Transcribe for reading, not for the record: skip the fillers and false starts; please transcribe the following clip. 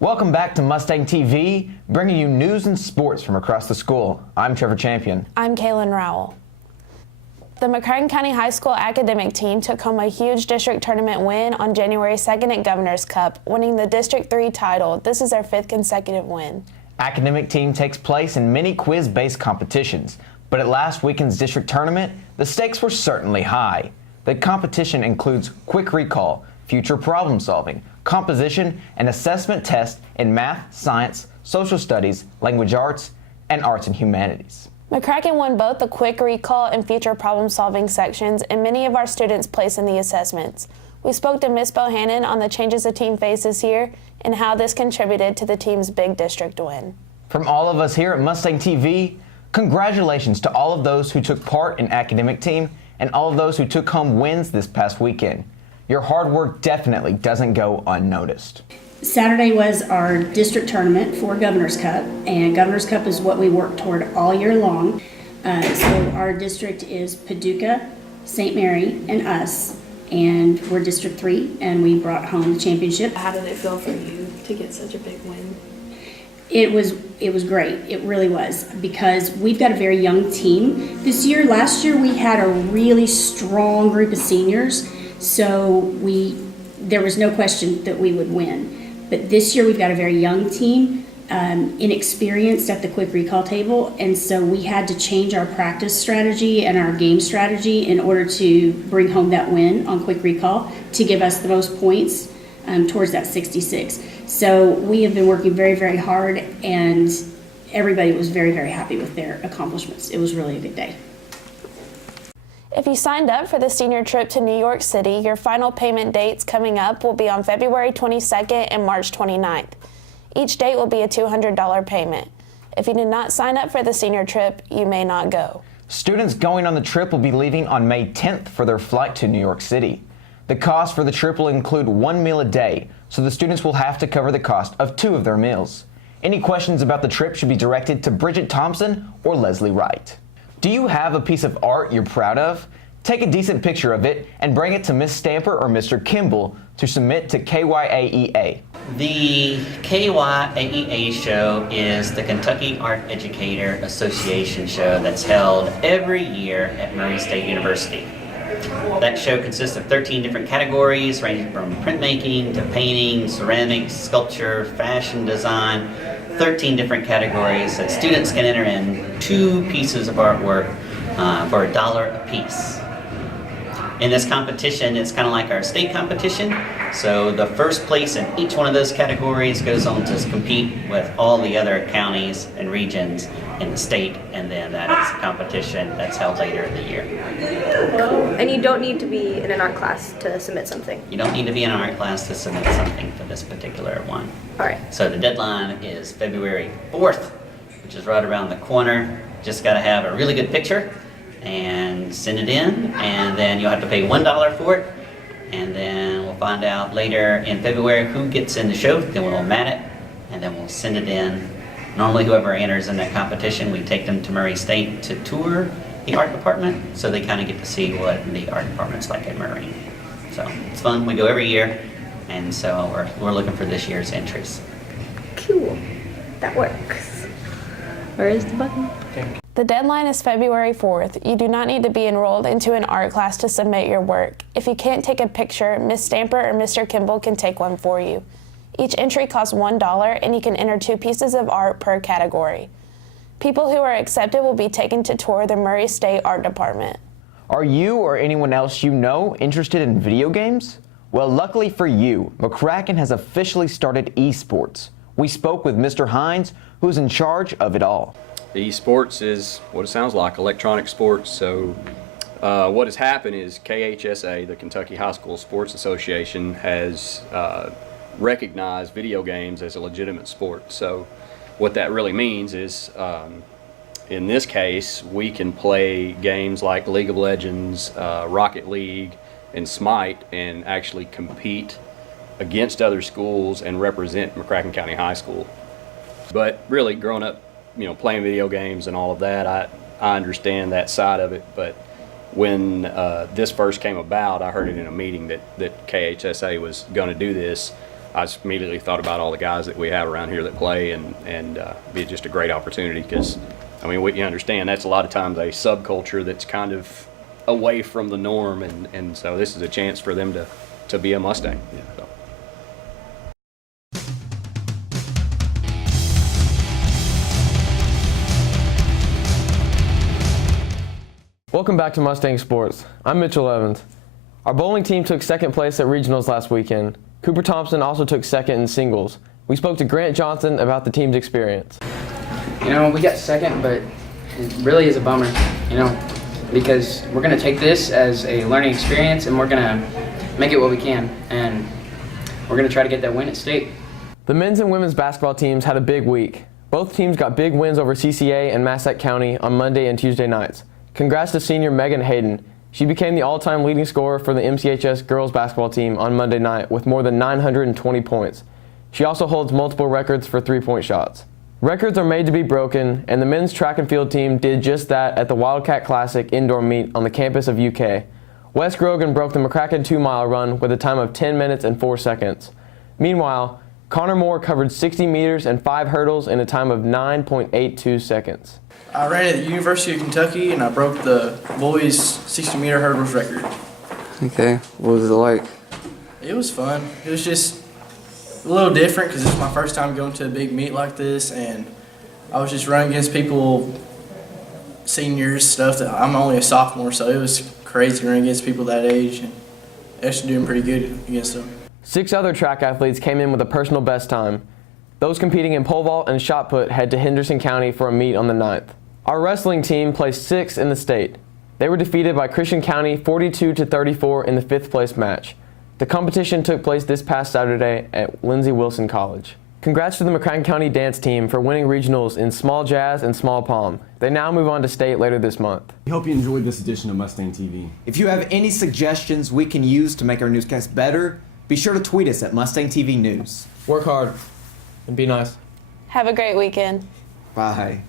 Welcome back to Mustang TV, bringing you news and sports from across the school. I'm Trevor Champion. I'm Kaylin Rowell. The McCracken County High School academic team took home a huge district tournament win on January 2nd at Governor's Cup, winning the District 3 title. This is their 5th consecutive win. Academic team takes place in many quiz-based competitions, but at last weekend's district tournament, the stakes were certainly high. The competition includes quick recall, future problem solving, composition, and assessment tests in math, science, social studies, language arts, and arts and humanities. McCracken won both the quick recall and future problem solving sections, and many of our students placed in the assessments. We spoke to Ms. Bohannon on the changes the team faced this year and how this contributed to the team's big district win. From all of us here at Mustang TV, congratulations to all of those who took part in academic team and all of those who took home wins this past weekend. Your hard work definitely doesn't go unnoticed. Saturday was our district tournament for Governor's Cup, and Governor's Cup is what we work toward all year long. So our district is Paducah, St. Mary, and us, and we're District 3, and we brought home the championship. How did it feel for you to get such a big win? It was great. It really was, because we've got a very young team this year. Last year we had a really strong group of seniors, so there was no question that we would win. But this year we've got a very young team, inexperienced at the quick recall table, and so we had to change our practice strategy and our game strategy in order to bring home that win on quick recall to give us the most points towards that 66. So we have been working very, very hard, and everybody was very, very happy with their accomplishments. It was really a good day. If you signed up for the senior trip to New York City, your final payment dates coming up will be on February 22nd and March 29th. Each date will be a $200 payment. If you did not sign up for the senior trip, you may not go. Students going on the trip will be leaving on May 10th for their flight to New York City. The cost for the trip will include one meal a day, so the students will have to cover the cost of 2 of their meals. Any questions about the trip should be directed to Bridget Thompson or Leslie Wright. Do you have a piece of art you're proud of? Take a decent picture of it and bring it to Ms. Stamper or Mr. Kimball to submit to KYAEA. The KYAEA show is the Kentucky Art Educator Association show that's held every year at Murray State University. That show consists of 13 different categories, ranging from printmaking to painting, ceramics, sculpture, fashion design, 13 different categories that students can enter in 2 pieces of artwork for $1 a piece. In this competition, it's kind of like our state competition. So the first place in each one of those categories goes on to compete with all the other counties and regions in the state, and then that is a competition that's held later in the year. And you don't need to be in an art class to submit something? You don't need to be in an art class to submit something for this particular one. All right. So the deadline is February 4th, which is right around the corner. Just got to have a really good picture and send it in, and then you'll have to pay $1 for it, and then we'll find out later in February who gets in the show. Then we'll mat it, and then we'll send it in. Normally whoever enters in that competition, we take them to Murray State to tour the art department, so they kind of get to see what the art department's like at Murray. So it's fun. We go every year, and so we're looking for this year's entries. Cool. That works. Where is the button? The deadline is February 4th. You do not need to be enrolled into an art class to submit your work. If you can't take a picture, Ms. Stamper or Mr. Kimball can take one for you. Each entry costs $1, and you can enter 2 pieces of art per category. People who are accepted will be taken to tour the Murray State Art Department. Are you or anyone else you know interested in video games? Well, luckily for you, McCracken has officially started esports. We spoke with Mr. Hines, who's in charge of it all. Esports is what it sounds like, electronic sports. So what has happened is KHSA, the Kentucky High School Sports Association, has recognized video games as a legitimate sport. So what that really means is, in this case, we can play games like League of Legends, Rocket League, and Smite, and actually compete against other schools and represent McCracken County High School. But really, growing up, playing video games and all of that, I understand that side of it. But when this first came about, I heard it in a meeting that KHSA was going to do this. I just immediately thought about all the guys that we have around here that play, and be just a great opportunity because, I mean, you understand that's a lot of times a subculture that's kind of away from the norm, and so this is a chance for them to be a Mustang. Yeah. So. Welcome back to Mustang Sports. I'm Mitchell Evans. Our bowling team took second place at regionals last weekend. Cooper Thompson also took second in singles. We spoke to Grant Johnson about the team's experience. You know, we got second, but it really is a bummer, you know, because we're going to take this as a learning experience and we're going to make it what we can, and we're going to try to get that win at state. The men's and women's basketball teams had a big week. Both teams got big wins over CCA and Massac County on Monday and Tuesday nights. Congrats to senior Megan Hayden. She became the all-time leading scorer for the MCHS girls basketball team on Monday night with more than 920 points. She also holds multiple records for three-point shots. Records are made to be broken, and the men's track and field team did just that at the Wildcat Classic indoor meet on the campus of UK. Wes Grogan broke the McCracken 2-mile run with a time of 10 minutes and 4 seconds. Meanwhile, Connor Moore covered 60 meters and 5 hurdles in a time of 9.82 seconds. I ran at the University of Kentucky and I broke the boys 60-meter hurdles record. Okay, what was it like? It was fun. It was just a little different because this was my first time going to a big meet like this, and I was just running against people, seniors, stuff that I'm only a sophomore, so it was crazy running against people that age, and actually doing pretty good against them. 6 other track athletes came in with a personal best time. Those competing in pole vault and shot put head to Henderson County for a meet on the 9th. Our wrestling team placed 6th in the state. They were defeated by Christian County 42-34 in the 5th place match. The competition took place this past Saturday at Lindsey Wilson College. Congrats to the McCracken County dance team for winning regionals in small jazz and small palm. They now move on to state later this month. We hope you enjoyed this edition of Mustang TV. If you have any suggestions we can use to make our newscast better, be sure to tweet us at Mustang TV News. Work hard and be nice. Have a great weekend. Bye.